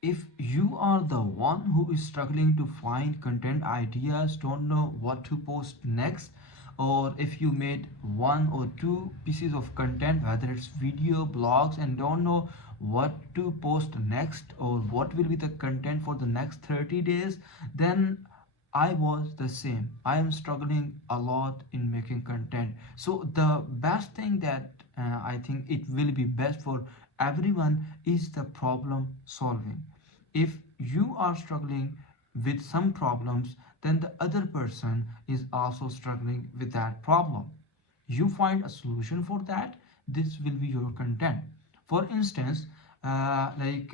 If you are the one who is struggling to find content ideas, don't know what to post next, or if you made one or two pieces of content, whether it's video, blogs, and don't know what to post next or what will be the content for the next 30 days, then I was the same. I am struggling a lot in making content. So the best thing that I think it will be best for everyone is the problem solving. If you are struggling with some problems, then the other person is also struggling with that problem. You find a solution for that. This will be your content. For instance, like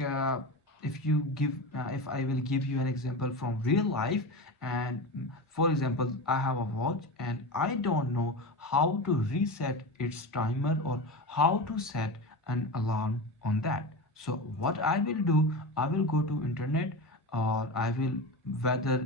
if I will give you an example from real life, and for example, I have a watch and I don't know how to reset its timer or how to set an alarm on that. So what I will do, I will go to internet, or I will, whether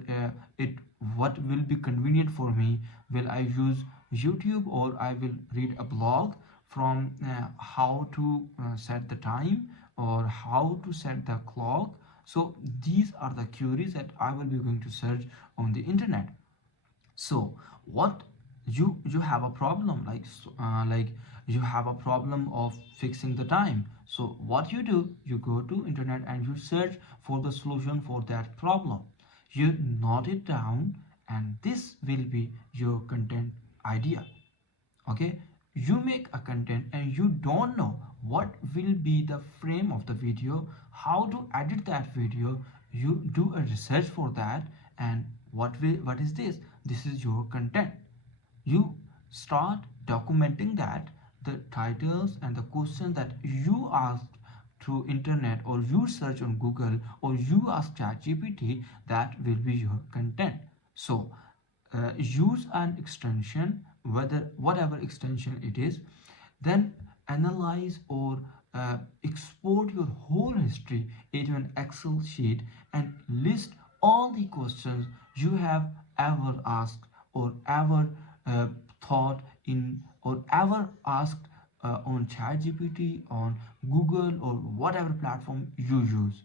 it what will be convenient for me, will I use YouTube or I will read a blog from how to set the time or how to set the clock. So these are the queries that I will be going to search on the internet. So what, you have a problem, like you have a problem of fixing the time. So what you do, you go to internet and you search for the solution for that problem. You note it down, and this will be your content idea. Okay, you make a content and you don't know what will be the frame of the video, how to edit that video. You do a research for that, and what is this? This is your content. You start documenting that, the titles and the questions that you asked through internet, or you search on Google, or you ask ChatGPT, that will be your content. So use an extension, whatever extension it is, then analyze or export your whole history into an Excel sheet and list all the questions you have ever asked, or ever thought in, or ever asked on ChatGPT, on Google, or whatever platform you use.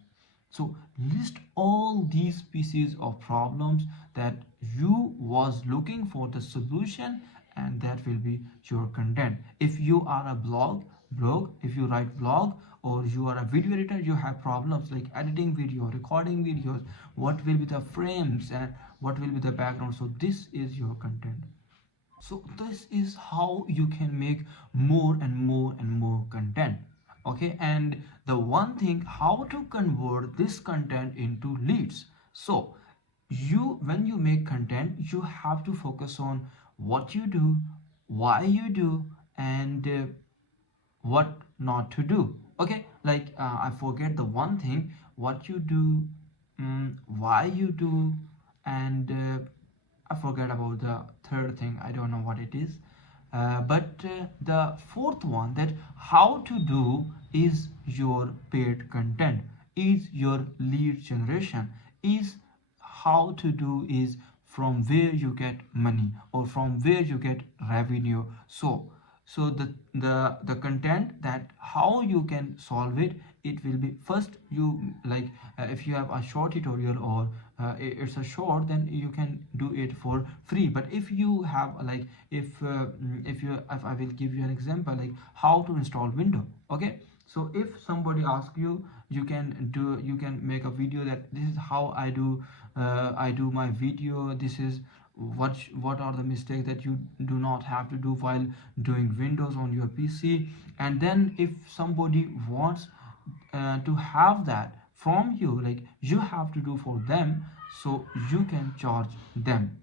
So list all these pieces of problems that you was looking for the solution, and that will be your content. If you are a blog, if you write blog, or you are a video editor, you have problems like editing video, recording videos, what will be the frames and what will be the background. So this is your content. So this is how you can make more and more and more content. Okay, and the one thing, how to convert this content into leads. So you, when you make content, you have to focus on what you do, why you do, and what not to do. Okay, like I forget the one thing, what you do, why you do, and I forget about the third thing, I don't know what it is. But the fourth one, that how to do, is your paid content, is your lead generation, is how to do, is from where you get money or from where you get revenue. So the content, that how you can solve it, it will be, first you, like if you have a short tutorial, or it's a short, then you can do it for free. But if you have like, if I will give you an example, like how to install window. Okay, so if somebody asks you, you can make a video that this is how I do my video, this is what are the mistakes that you do not have to do while doing windows on your PC. And then if somebody wants to have that from you, like you have to do for them, so you can charge them.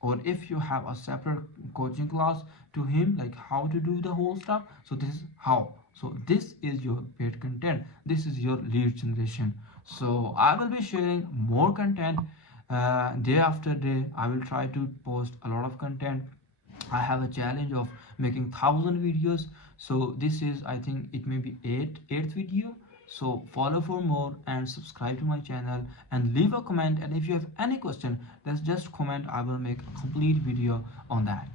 Or if you have a separate coaching class to him, like how to do the whole stuff, so this is how. So this is your paid content, this is your lead generation. So I will be sharing more content day after day. I will try to post a lot of content. I have a challenge of making 1,000 videos. So this is, I think it may be eighth video. So follow for more and subscribe to my channel and leave a comment. And if you have any question, let's just comment. I will make a complete video on that.